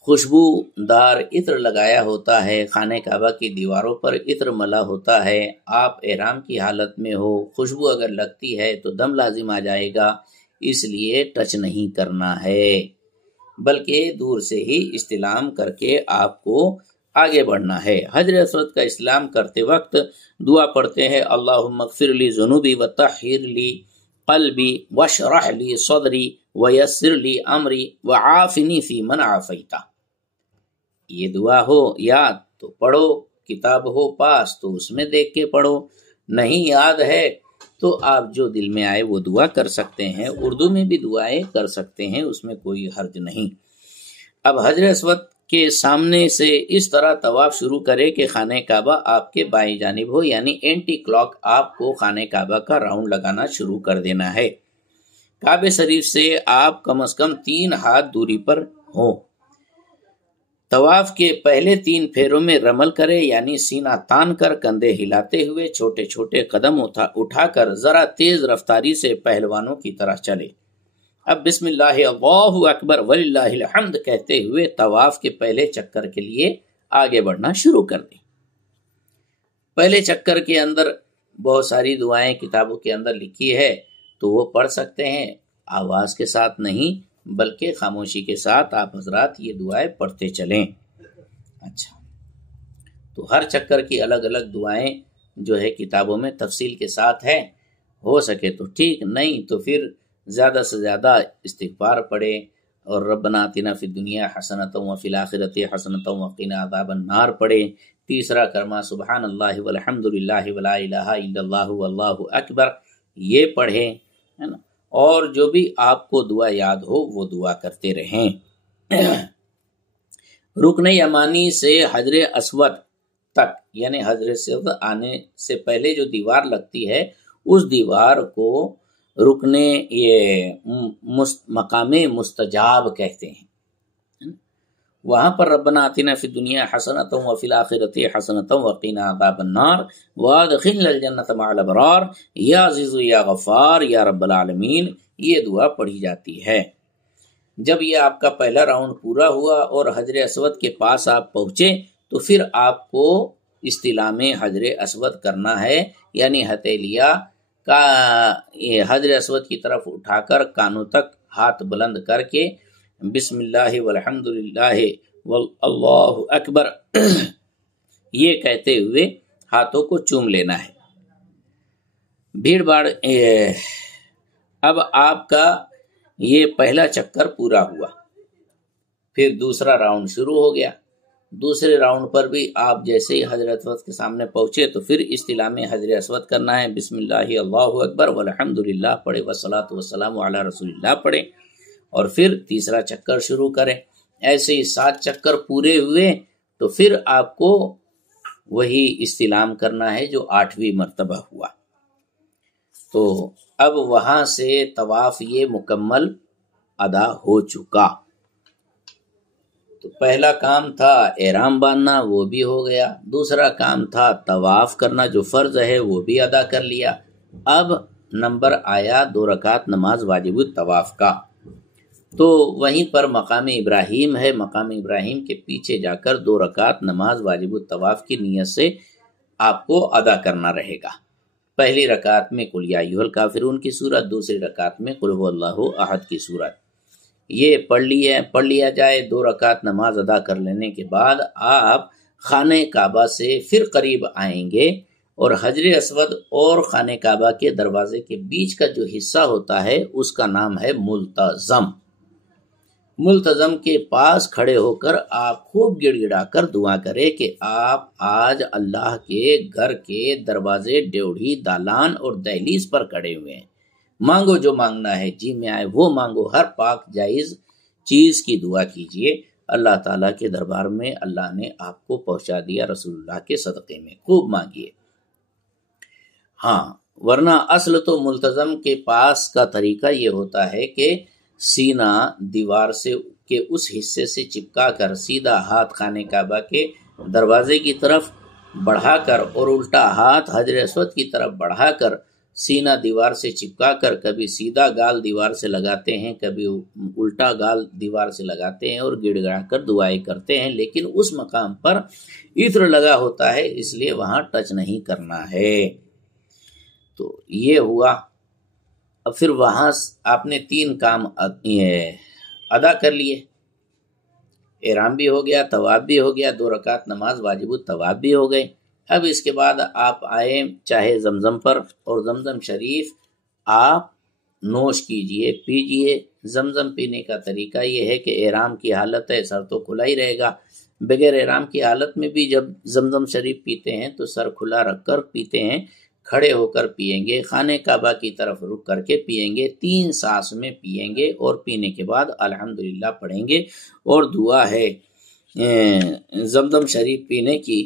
خوشبودار عطر لگایا ہوتا ہے، خانہ کعبہ کی دیواروں پر عطر ملا ہوتا ہے. آپ احرام کی حالت میں ہو، خوشبو اگر لگتی ہے تو دم لازم آ جائے گا، اس لیے ٹچ نہیں کرنا ہے بلکہ دور سے ہی استلام کر کے آپ کو آگے بڑھنا ہے. حجر اسود کا استلام کرتے وقت دعا پڑھتے ہیں اللہم اغفر لی ذنوبی وطہر لی قلبی واشرح لی صدری ویسر لی امری وعافنی فی من عافیتا. یہ دعا ہو یاد تو پڑھو، کتاب ہو پاس تو اس میں دیکھ کے پڑھو، نہیں یاد ہے تو آپ جو دل میں آئے وہ دعا کر سکتے ہیں. اردو میں بھی دعائیں کر سکتے ہیں، اس میں کوئی حرج نہیں. اب حجر اسود کے سامنے سے اس طرح طواف شروع کرے کہ خانہ کعبہ آپ کے بائیں جانب ہو، یعنی اینٹی کلاک آپ کو خانہ کعبہ کا راؤنڈ لگانا شروع کر دینا ہے. کعبہ شریف سے آپ کم از کم 3 ہاتھ دوری پر ہوں. طواف کے پہلے 3 پھیروں میں رمل کرے، یعنی سینہ تان کر کندھے ہلاتے ہوئے چھوٹے چھوٹے قدم اٹھا کر ذرا تیز رفتاری سے پہلوانوں کی طرح چلے. اب بسم اللہ اللہ اکبر وللہ الحمد کہتے ہوئے طواف کے پہلے چکر کے لیے آگے بڑھنا شروع کر دیں. پہلے چکر کے اندر بہت ساری دعائیں کتابوں کے اندر لکھی ہے تو وہ پڑھ سکتے ہیں، آواز کے ساتھ نہیں بلکہ خاموشی کے ساتھ آپ حضرات یہ دعائیں پڑھتے چلیں. اچھا، تو ہر چکر کی الگ الگ دعائیں جو ہے کتابوں میں تفصیل کے ساتھ ہے، ہو سکے تو ٹھیک، نہیں تو پھر زیادہ سے زیادہ استغفار پڑھے اور ربنا آتنا فی الدنیا حسنۃ وفی الآخرۃ حسنۃ وقنا عذاب النار پڑھے. تیسرا کرما سبحان اللہ والحمد للہ ولا الہ الا اللہ واللہ اکبر یہ پڑھیں، ہے نا. اور جو بھی آپ کو دعا یاد ہو وہ دعا کرتے رہیں. رکن یمانی سے حجر اسود تک، یعنی حجر اسود آنے سے پہلے جو دیوار لگتی ہے اس دیوار کو رکنے یہ مقام مستجاب کہتے ہیں. وہاں پر ربنا آتنا فی الدنیا حسنۃ وفی الآخرۃ حسنۃ وقنا عذاب النار وادخلنا الجنۃ مع الابرار یا عزیز یا غفار یا رب العالمین یہ دعا پڑھی جاتی ہے. جب یہ آپ کا پہلا راؤنڈ پورا ہوا اور حجر اسود کے پاس آپ پہنچے تو پھر آپ کو استلام حجر اسود کرنا ہے، یعنی ہتھیلیاں کا حجر اسود کی طرف اٹھا کر کانوں تک ہاتھ بلند کر کے بسم اللہ والحمد للہ واللہ اکبر یہ کہتے ہوئے ہاتھوں کو چوم لینا ہے. بھیڑ باڑ. اب آپ کا یہ پہلا چکر پورا ہوا، پھر دوسرا راؤنڈ شروع ہو گیا. دوسرے راؤنڈ پر بھی آپ جیسے ہی حجر اسود کے سامنے پہنچے تو پھر استلام حجر اسود کرنا ہے، بسم اللہ اللہ اکبر والحمد للہ پڑھے والصلاۃ والسلام علی رسول اللہ پڑھے، اور پھر تیسرا چکر شروع کریں. ایسے ہی 7 چکر پورے ہوئے تو پھر آپ کو وہی استلام کرنا ہے جو 8ویں مرتبہ ہوا. تو اب وہاں سے طواف یہ مکمل ادا ہو چکا. تو پہلا کام تھا احرام باندھنا، وہ بھی ہو گیا. دوسرا کام تھا طواف کرنا جو فرض ہے وہ بھی ادا کر لیا. اب نمبر آیا 2 رکعت نماز واجب الطواف کا. تو وہیں پر مقام ابراہیم ہے، مقام ابراہیم کے پیچھے جا کر 2 رکعت نماز واجب الطواف کی نیت سے آپ کو ادا کرنا رہے گا. پہلی رکعت میں قل یا ایھا الکافرون کی سورت، دوسری رکعت میں قل ھو اللہ احد کی سورت. یہ پڑھ لیا جائے. 2 رکعت نماز ادا کر لینے کے بعد آپ خانہ کعبہ سے پھر قریب آئیں گے اور حجر اسود اور خانہ کعبہ کے دروازے کے بیچ کا جو حصہ ہوتا ہے اس کا نام ہے ملتزم. ملتزم کے پاس کھڑے ہو کر آپ خوب گڑ گڑا کر دعا کرے کہ آپ آج اللہ کے گھر کے دروازے، ڈیوڑھی، دالان اور دہلیز پر کھڑے ہوئے ہیں. مانگو جو مانگنا ہے، جی میں آئے وہ مانگو، ہر پاک جائز چیز کی دعا کیجئے. اللہ تعالیٰ کے دربار میں اللہ نے آپ کو پہنچا دیا رسول اللہ کے صدقے میں. خوب مانگیے. ہاں، ورنہ اصل تو ملتزم کے پاس کا طریقہ یہ ہوتا ہے کہ سینہ دیوار سے کے اس حصے سے چپکا کر سیدھا ہاتھ خانہ کعبہ کے دروازے کی طرف بڑھا کر اور الٹا ہاتھ حجر اسود کی طرف بڑھا کر سینہ دیوار سے چپکا کر کبھی سیدھا گال دیوار سے لگاتے ہیں، کبھی الٹا گال دیوار سے لگاتے ہیں اور گڑ گڑا کر دعائیں کرتے ہیں، لیکن اس مقام پر عطر لگا ہوتا ہے اس لیے وہاں ٹچ نہیں کرنا ہے۔ تو یہ ہوا۔ اب پھر وہاں آپ نے 3 کام ادا کر لیے، احرام بھی ہو گیا، طواف بھی ہو گیا، 2 رکعت نماز واجب الطواف بھی ہو گئے۔ اب اس کے بعد آپ آئے چاہے زمزم پر، اور زمزم شریف آپ نوش کیجئے، پیجئے۔ زمزم پینے کا طریقہ یہ ہے کہ احرام کی حالت ہے سر تو کھلا ہی رہے گا، بغیر احرام کی حالت میں بھی جب زمزم شریف پیتے ہیں تو سر کھلا رکھ کر پیتے ہیں، کھڑے ہو کر پیئیں گے، خانہ کعبہ کی طرف رک کر کے پیئیں گے، 3 سانس میں پیئیں گے، اور پینے کے بعد الحمدللہ پڑھیں گے۔ اور دعا ہے زمزم شریف پینے کی،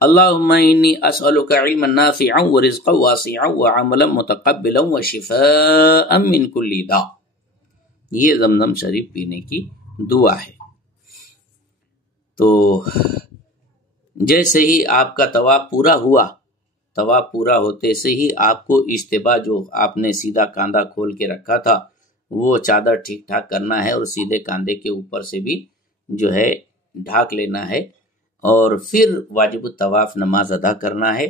اللہم انی اسألک علما نافعا ورزقا واسعا وعملا متقبلا وشفاء من کل داء۔ یہ زمزم شریف پینے کی دعا ہے۔ تو جیسے ہی آپ کا طواف پورا ہوا، طواف پورا ہوتے سے ہی آپ کو اجتباء، جو آپ نے سیدھا کاندھا کھول کے رکھا تھا وہ چادر ٹھیک ٹھاک کرنا ہے، اور سیدھے کاندھے کے اوپر سے بھی جو ہے ڈھاک لینا ہے، اور پھر واجب الطواف نماز ادا کرنا ہے۔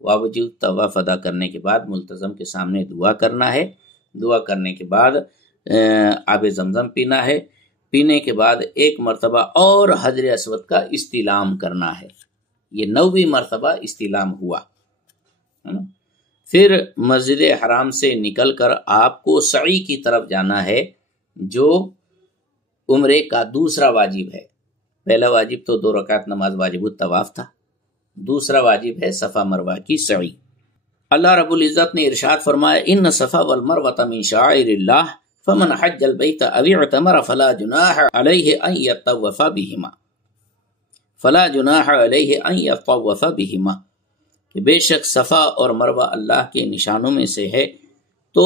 واجب الطواف ادا کرنے کے بعد ملتزم کے سامنے دعا کرنا ہے، دعا کرنے کے بعد آب زمزم پینا ہے، پینے کے بعد 1 مرتبہ اور حجر اسود کا استلام کرنا ہے۔ یہ 9ویں مرتبہ استلام ہوا۔ پھر مسجد حرام سے نکل کر آپ کو سعی کی طرف جانا ہے، جو عمرے کا دوسرا واجب ہے۔ پہلا واجب تو 2 رکعت نماز واجب الطواف تھا، دوسرا واجب ہے صفا مروہ کی سعی۔ اللہ رب العزت نے ارشاد فرمایا ان صفا والمروہ من شعائر اللہ فمن حج البیت او اعتمر فلا جناح علیہ ان یطوف بہما، فلا جناح علیہ ان یطوف بہما، کہ بے شک صفا اور مروہ اللہ کے نشانوں میں سے ہے، تو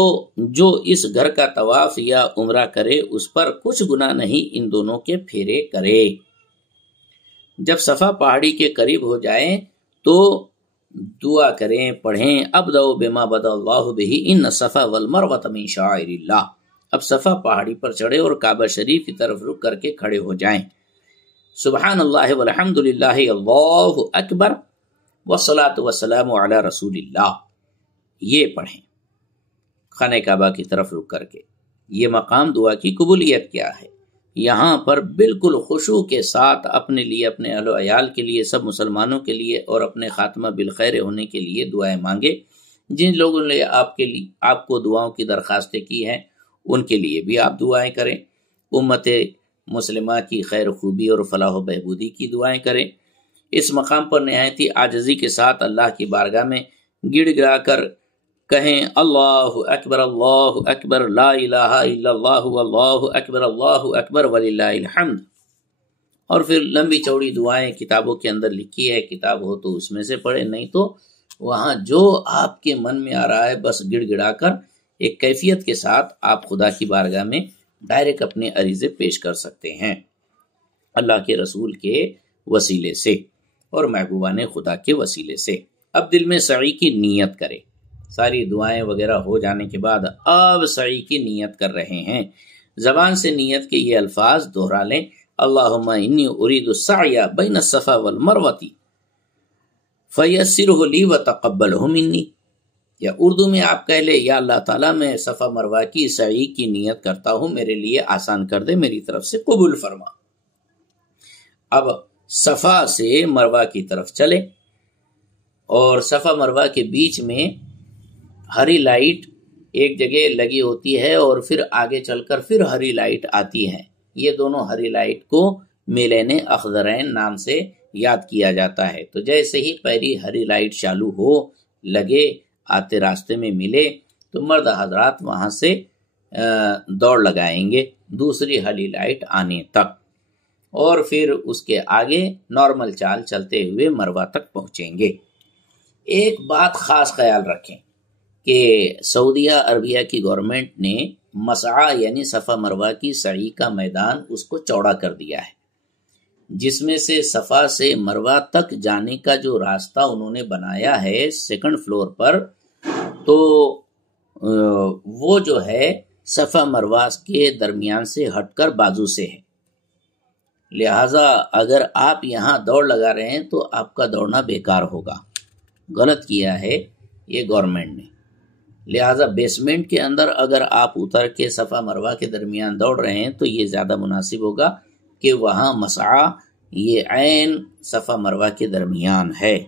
جو اس گھر کا طواف یا عمرہ کرے اس پر کچھ گناہ نہیں ان دونوں کے پھیرے کرے۔ جب صفا پہاڑی کے قریب ہو جائیں تو دعا کریں، پڑھیں ابدؤ بما بدا اللہ بہ ان صفا والمروہ من شعائر اللہ۔ اب صفا پہاڑی پر چڑھے اور کعبہ شریف کی طرف رک کر کے کھڑے ہو جائیں، سبحان اللہ والحمد للہ اللہ اکبر والصلاۃ والسلام علی رسول اللہ، یہ پڑھیں خانہ کعبہ کی طرف رک کر کے۔ یہ مقام دعا کی قبولیت کیا ہے؟ یہاں پر بالکل خشوع کے ساتھ اپنے لیے، اپنے اہل و عیال کے لیے، سب مسلمانوں کے لیے اور اپنے خاتمہ بالخیر ہونے کے لیے دعائیں مانگے۔ جن لوگوں نے آپ کو دعاؤں کی درخواستیں کی ہیں ان کے لیے بھی آپ دعائیں کریں، امت مسلمہ کی خیر خوبی اور فلاح و بہبودی کی دعائیں کریں۔ اس مقام پر نہایت ہی عاجزی کے ساتھ اللہ کی بارگاہ میں گڑ گڑا کر کہیں اللہ اکبر لا الہ الا اللہ واللہ اکبر وللہ الحمد۔ اور پھر لمبی چوڑی دعائیں کتابوں کے اندر لکھی ہے، کتاب ہو تو اس میں سے پڑھیں، نہیں تو وہاں جو آپ کے من میں آ رہا ہے بس گڑ گڑا کر ایک کیفیت کے ساتھ آپ خدا کی بارگاہ میں ڈائریکٹ اپنے عریضے پیش کر سکتے ہیں، اللہ کے رسول کے وسیلے سے اور محبوبان خدا کے وسیلے سے۔ اب دل میں سعی کی نیت کرے۔ ساری دعائیں وغیرہ ہو جانے کے بعد اب سعی کی نیت کر رہے ہیں، زبان سے نیت کے یہ الفاظ دہرا لیں، اللہم انی ارید السعی بین الصفا والمروہ فیسرہ لی وتقبلہ منی، یا اردو میں آپ کہہ لیں یا اللہ تعالیٰ میں صفا مروہ کی سعی کی نیت کرتا ہوں، میرے لیے آسان کر دے، میری طرف سے قبول فرما۔ اب صفا سے مروہ کی طرف چلے، اور صفا مروہ کے بیچ میں ہری لائٹ ایک جگہ لگی ہوتی ہے اور پھر آگے چل کر پھر ہری لائٹ آتی ہے، یہ دونوں ہری لائٹ کو میلین اخضرین نام سے یاد کیا جاتا ہے۔ تو جیسے ہی پہلی ہری لائٹ چالو ہو لگے، آتے راستے میں ملے، تو مرد حضرات وہاں سے دوڑ لگائیں گے دوسری ہری لائٹ آنے تک، اور پھر اس کے آگے نارمل چال چلتے ہوئے مروہ تک پہنچیں گے۔ ایک بات خاص خیال رکھیں کہ سعودیہ عربیہ کی گورنمنٹ نے مسعی یعنی صفا مروہ کی سعی کا میدان اس کو چوڑا کر دیا ہے، جس میں سے صفا سے مروہ تک جانے کا جو راستہ انہوں نے بنایا ہے سیکنڈ فلور پر، تو وہ جو ہے صفا مروہ کے درمیان سے ہٹ کر بازو سے ہے، لہٰذا اگر آپ یہاں دوڑ لگا رہے ہیں تو آپ کا دوڑنا بیکار ہوگا، غلط کیا ہے یہ گورنمنٹ نے۔ لہٰذا بیسمنٹ کے اندر اگر آپ اتر کے صفا مروہ کے درمیان دوڑ رہے ہیں تو یہ زیادہ مناسب ہوگا کہ وہاں مسعی یہ عین صفا مروہ کے درمیان ہے،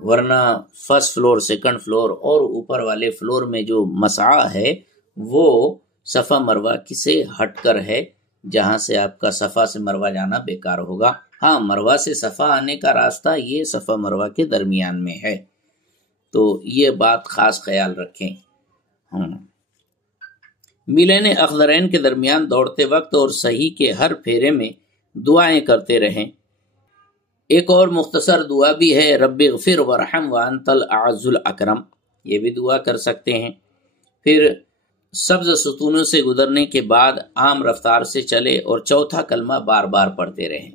ورنہ فرسٹ فلور سیکنڈ فلور اور اوپر والے فلور میں جو مسعی ہے وہ صفا مروہ سے ہٹ کر ہے، جہاں سے آپ کا صفا سے مروہ جانا بیکار ہوگا۔ ہاں، مروہ سے صفا آنے کا راستہ یہ صفا مروہ کے درمیان میں ہے، تو یہ بات خاص خیال رکھیں۔ میلین اخضرین کے درمیان دوڑتے وقت اور صحیح کے ہر پھیرے میں دعائیں کرتے رہیں۔ ایک اور مختصر دعا بھی ہے، رب اغفر ورحم وانت الاعز الاکرم، یہ بھی دعا کر سکتے ہیں۔ پھر سبز ستونوں سے گزرنے کے بعد عام رفتار سے چلے اور چوتھا کلمہ بار بار پڑھتے رہیں۔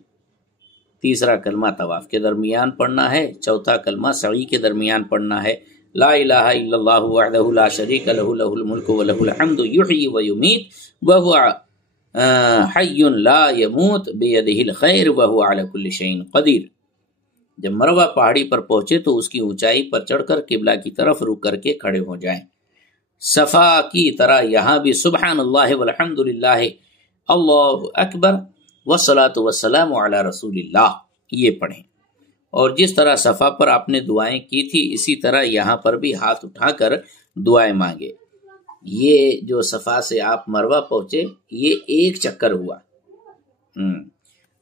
تیسرا کلمہ طواف کے درمیان پڑھنا ہے، چوتھا کلمہ سعی کے درمیان پڑھنا ہے۔ لا الہ الا اللہ وحدہ لا شریک لہ لہ الملک ولہ الحمد یحیی ویمیت وہو حی لا یموت بیدہ الخیر وہو علی کل شیء قدیر۔ جب مروہ پہاڑی پر پہنچے تو اس کی اونچائی پر چڑھ کر قبلہ کی طرف رک کر کے کھڑے ہو جائیں۔ صفا کی طرح یہاں بھی سبحان اللہ والحمد للہ اللہ اکبر والصلاۃ والسلام علی رسول اللہ یہ پڑھیں، اور جس طرح صفا پر آپ نے دعائیں کی تھی اسی طرح یہاں پر بھی ہاتھ اٹھا کر دعائیں مانگے۔ یہ جو صفا سے آپ مروہ پہنچے یہ ایک چکر ہوا،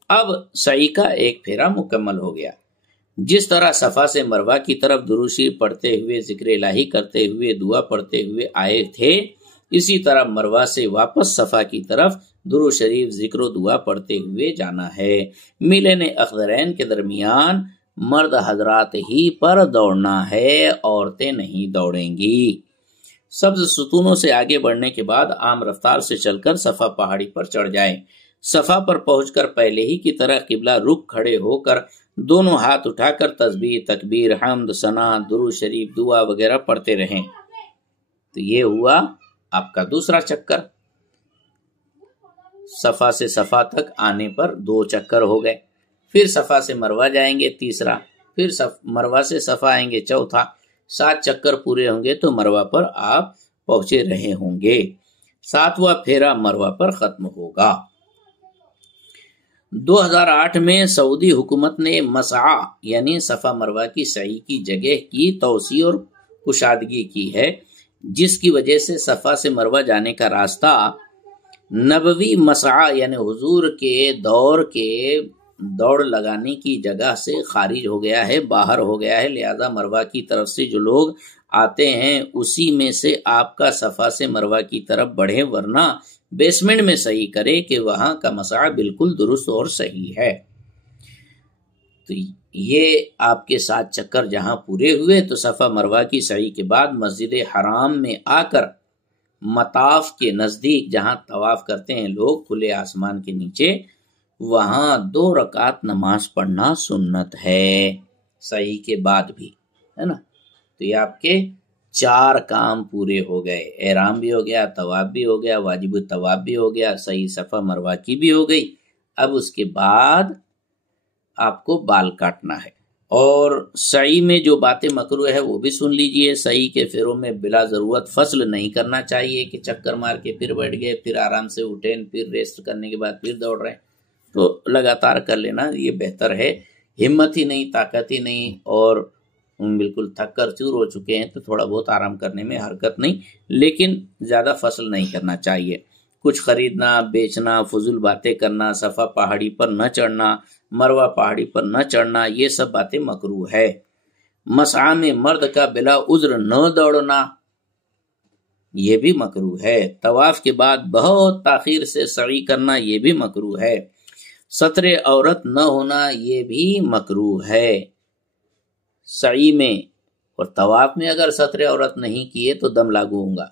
اب سعی کا ایک پھیرا مکمل ہو گیا۔ جس طرح صفا سے مروہ کی طرف درود شریف پڑھتے ہوئے ذکر الہی کرتے ہوئے دعا پڑھتے ہوئے آئے تھے، اسی طرح مروہ سے واپس صفا کی طرف درود شریف ذکر و دعا پڑھتے ہوئے جانا ہے۔ میلین اخضرین کے درمیان مرد حضرات ہی پر دوڑنا ہے، عورتیں نہیں دوڑیں گی۔ سبز ستونوں سے آگے بڑھنے کے بعد عام رفتار سے چل کر صفا پہاڑی پر چڑھ جائیں۔ صفا پر پہنچ کر پہلے ہی کی طرح قبلہ رخ کھڑے ہو کر دونوں ہاتھ اٹھا کر تسبیح، تکبیر، حمد، ثنا، درود شریف، دعا وغیرہ پڑھتے رہیں۔ تو یہ ہوا آپ کا دوسرا چکر۔ صفا سے صفا تک آنے پر 2 چکر ہو گئے، پھر صفا سے مروہ جائیں گے تیسرا، پھر مروہ سے صفا آئیں گے چوتھا، 7 چکر پورے ہوں گے تو مروہ پر آپ پہنچے رہے ہوں گے، 7واں پھیرا مروہ پر ختم ہوگا۔ 2008 میں سعودی حکومت نے مسعی یعنی صفا مروہ کی سعی کی جگہ کی توسیع اور کشادگی کی ہے، جس کی وجہ سے صفا سے مروہ جانے کا راستہ نبوی مسعی یعنی حضور کے دوڑ لگانے کی جگہ سے خارج ہو گیا ہے، باہر ہو گیا ہے، لہذا مروہ کی طرف سے جو لوگ آتے ہیں اسی میں سے آپ کا صفا سے مروہ کی طرف بڑھے، ورنہ بیسمنٹ میں صحیح کرے کہ وہاں کا مسعی بالکل درست اور صحیح ہے۔ تو یہ آپ کے 7 چکر جہاں پورے ہوئے تو صفا مروہ کی سعی کے بعد مسجد حرام میں آ کر مطاف کے نزدیک جہاں طواف کرتے ہیں لوگ کھلے آسمان کے نیچے، وہاں 2 رکعت نماز پڑھنا سنت ہے سعی کے بعد بھی، ہے نا۔ تو یہ آپ کے 4 کام پورے ہو گئے، احرام بھی ہو گیا، طواف بھی ہو گیا، واجب الطواف بھی ہو گیا، صحیح صفا مروہ کی بھی ہو گئی۔ اب اس کے بعد آپ کو بال کاٹنا ہے، اور سعی میں جو باتیں مکروہ ہے وہ بھی سن لیجئے۔ سعی کے پھیروں میں بلا ضرورت فصل نہیں کرنا چاہیے کہ چکر مار کے پھر بیٹھ گئے، پھر آرام سے اٹھیں، پھر ریسٹ کرنے کے بعد پھر دوڑ رہے ہیں، تو لگاتار کر لینا یہ بہتر ہے۔ ہمت ہی نہیں، طاقت ہی نہیں، اور بالکل تھک کر چور ہو چکے ہیں تو تھوڑا بہت آرام کرنے میں حرکت نہیں، لیکن زیادہ فصل نہیں کرنا چاہیے۔ کچھ خریدنا، بیچنا، فضول باتیں کرنا، صفا پہاڑی پر نہ چڑھنا، مروہ پہاڑی پر نہ چڑھنا، یہ سب باتیں مکروہ ہے۔ مسعی میں مرد کا بلا عذر نہ دوڑنا یہ بھی مکروہ ہے۔ طواف کے بعد بہت تاخیر سے سعی کرنا یہ بھی مکروہ ہے۔ ستر عورت نہ ہونا یہ بھی مکروہ ہے۔ سعی میں اور طواف میں اگر ستر عورت نہیں کیے تو دم لاگو ہوں گا۔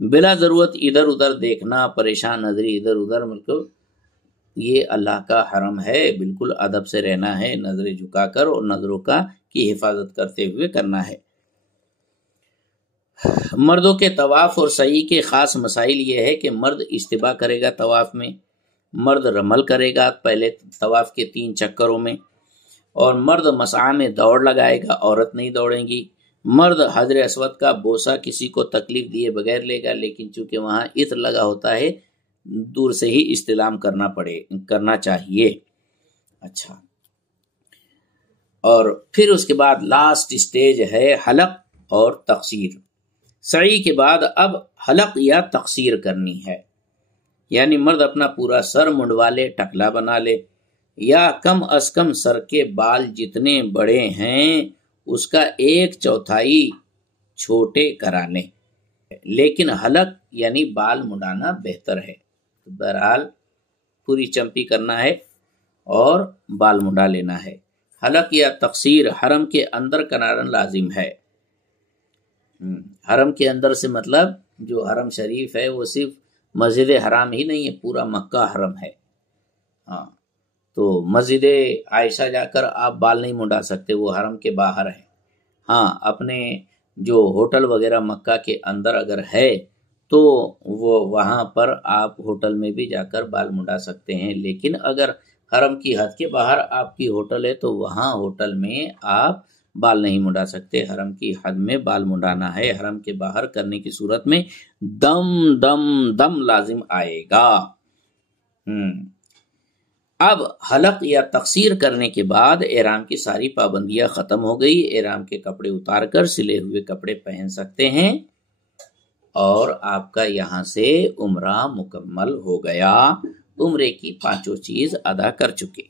بلا ضرورت ادھر ادھر دیکھنا، پریشان نظری ادھر ادھر، مطلب یہ اللہ کا حرم ہے، بالکل ادب سے رہنا ہے، نظریں جھکا کر اور نظروں کی حفاظت کرتے ہوئے کرنا ہے۔ مردوں کے طواف اور سعی کے خاص مسائل یہ ہے کہ مرد استباح کرے گا طواف میں، مرد رمل کرے گا پہلے طواف کے 3 چکروں میں، اور مرد مسعی میں دوڑ لگائے گا، عورت نہیں دوڑیں گی۔ مرد حجر اسود کا بوسہ کسی کو تکلیف دیے بغیر لے گا، لیکن چونکہ وہاں عطر لگا ہوتا ہے دور سے ہی استلام کرنا چاہیے۔ اچھا، اور پھر اس کے بعد لاسٹ سٹیج ہے حلق اور تقصیر۔ سعی کے بعد اب حلق یا تقصیر کرنی ہے، یعنی مرد اپنا پورا سر منڈوا لے، ٹکلا بنا لے، یا کم از کم سر کے بال جتنے بڑے ہیں اس کا 1/4 چھوٹے کرا لیں، لیکن حلق یعنی بال منڈانا بہتر ہے۔ بہرحال پوری چمپی کرنا ہے اور بال منڈا لینا ہے۔ حلق یا تقصیر حرم کے اندر کرنا لازم ہے۔ حرم کے اندر سے مطلب جو حرم شریف ہے وہ صرف مسجد حرام ہی نہیں ہے، پورا مکہ حرم ہے۔ ہاں، تو مسجد عائشہ جا کر آپ بال نہیں منڈا سکتے، وہ حرم کے باہر ہے۔ ہاں، اپنے جو ہوٹل وغیرہ مکہ کے اندر اگر ہے تو وہ وہاں پر آپ ہوٹل میں بھی جا کر بال منڈا سکتے ہیں، لیکن اگر حرم کی حد کے باہر آپ کی ہوٹل ہے تو وہاں ہوٹل میں آپ بال نہیں منڈا سکتے، حرم کی حد میں بال منڈانا ہے۔ حرم کے باہر کرنے کی صورت میں دم دم دم لازم آئے گا۔ اب حلق یا تقصیر کرنے کے بعد احرام کی ساری پابندیاں ختم ہو گئی، احرام کے کپڑے اتار کر سلے ہوئے کپڑے پہن سکتے ہیں، اور آپ کا یہاں سے عمرہ مکمل ہو گیا، عمرے کی 5 چیز ادا کر چکے۔